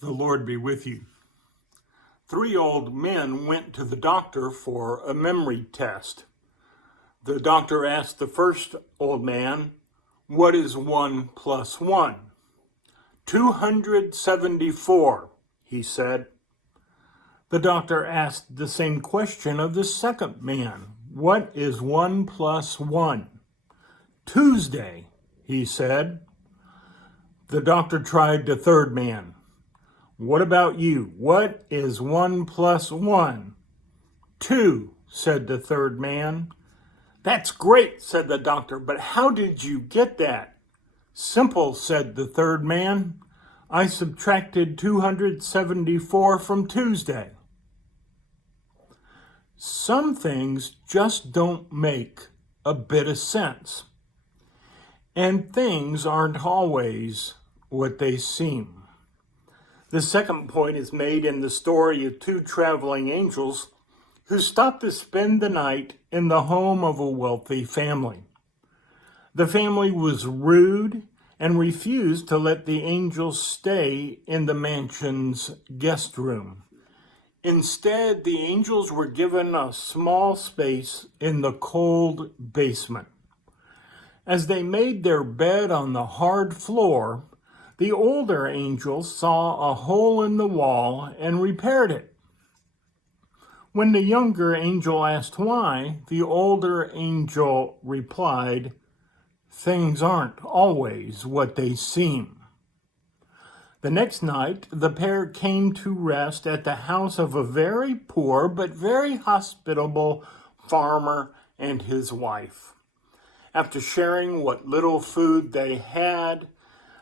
The Lord be with you. 3 old men went to the doctor for a memory test. The doctor asked the first old man, "What is 1 plus 1?" 274, he said. The doctor asked the same question of the second man. "What is 1 plus 1?" "Tuesday," he said. The doctor tried the third man. "What about you? What is 1 plus 1? 2, said the third man. "That's great," said the doctor, "but how did you get that?" "Simple," said the third man. "I subtracted 274 from Tuesday." Some things just don't make a bit of sense. And things aren't always what they seem. The second point is made in the story of 2 traveling angels who stopped to spend the night in the home of a wealthy family. The family was rude and refused to let the angels stay in the mansion's guest room. Instead, the angels were given a small space in the cold basement. As they made their bed on the hard floor, the older angel saw a hole in the wall and repaired it. When the younger angel asked why, the older angel replied, "Things aren't always what they seem." The next night, the pair came to rest at the house of a very poor but very hospitable farmer and his wife. After sharing what little food they had,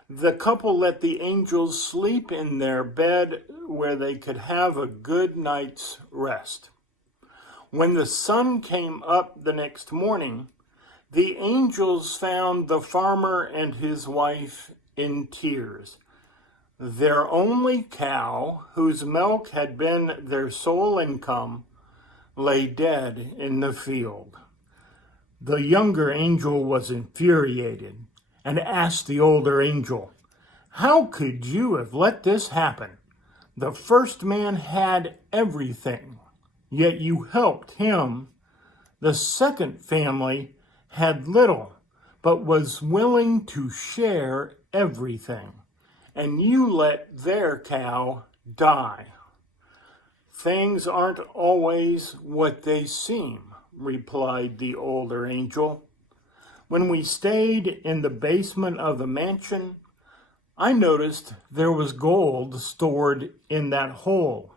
the couple let the angels sleep in their bed where they could have a good night's rest. When the sun came up the next morning, the angels found the farmer and his wife in tears. Their only cow, whose milk had been their sole income, lay dead in the field. The younger angel was infuriated and asked the older angel, "How could you have let this happen? The first man had everything, yet you helped him. The second family had little, but was willing to share everything, and you let their cow die." "Things aren't always what they seem," replied the older angel. "When we stayed in the basement of the mansion, I noticed there was gold stored in that hole.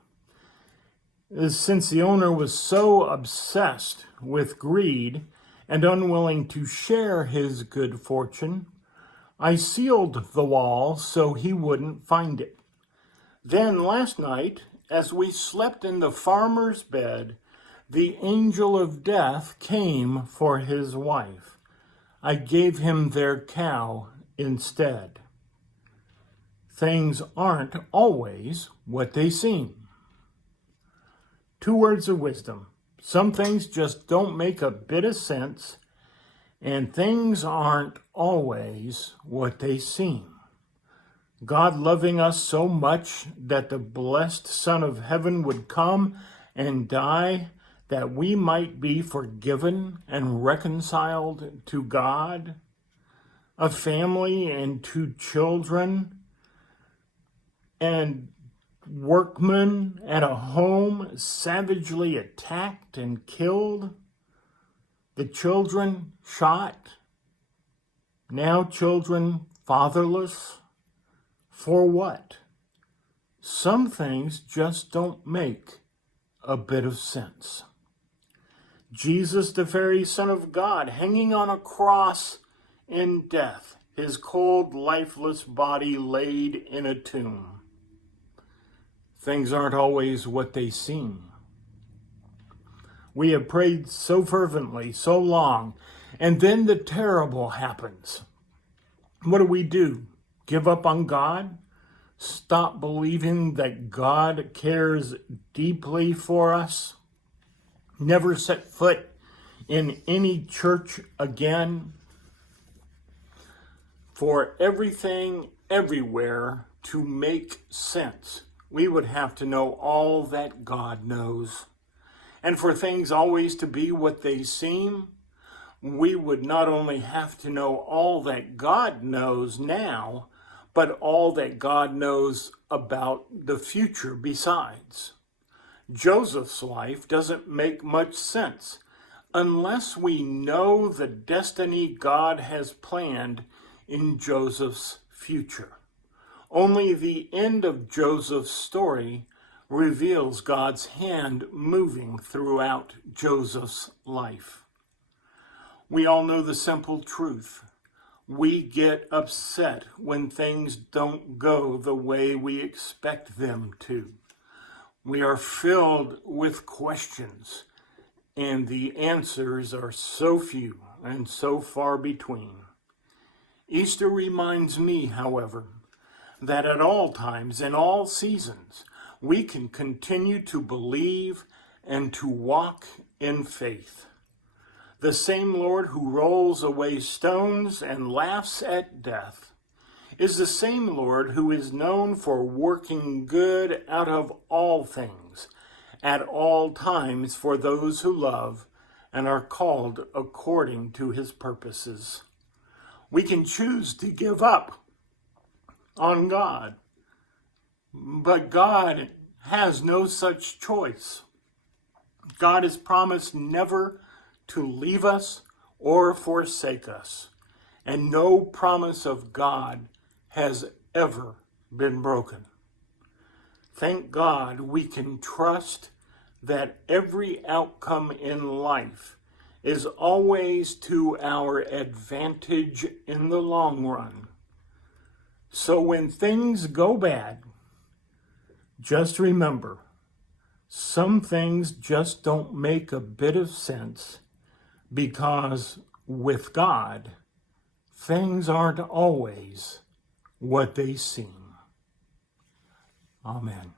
Since the owner was so obsessed with greed and unwilling to share his good fortune, I sealed the wall so he wouldn't find it. Then last night, as we slept in the farmer's bed, the angel of death came for his wife. I gave him their cow instead." Things aren't always what they seem. 2 words of wisdom. Some things just don't make a bit of sense, and things aren't always what they seem. God loving us so much that the blessed Son of Heaven would come and die that we might be forgiven and reconciled to God, a family and 2 children, and workmen at a home savagely attacked and killed, the children shot, now children fatherless. For what? Some things just don't make a bit of sense. Jesus, the very Son of God, hanging on a cross in death, his cold, lifeless body laid in a tomb. Things aren't always what they seem. We have prayed so fervently, so long, and then the terrible happens. What do? Give up on God? Stop believing that God cares deeply for us? Never set foot in any church again? For everything, everywhere, to make sense, we would have to know all that God knows. And for things always to be what they seem, we would not only have to know all that God knows now, but all that God knows about the future besides. Joseph's life doesn't make much sense unless we know the destiny God has planned in Joseph's future. Only the end of Joseph's story reveals God's hand moving throughout Joseph's life. We all know the simple truth. We get upset when things don't go the way we expect them to. We are filled with questions, and the answers are so few and so far between. Easter reminds me, however, that at all times, in all seasons, we can continue to believe and to walk in faith. The same Lord who rolls away stones and laughs at death is the same Lord who is known for working good out of all things, at all times for those who love and are called according to his purposes. We can choose to give up on God, but God has no such choice. God has promised never to leave us or forsake us, and no promise of God has ever been broken. Thank God we can trust that every outcome in life is always to our advantage in the long run. So when things go bad, just remember, some things just don't make a bit of sense, because with God, things aren't always what they seem. Amen.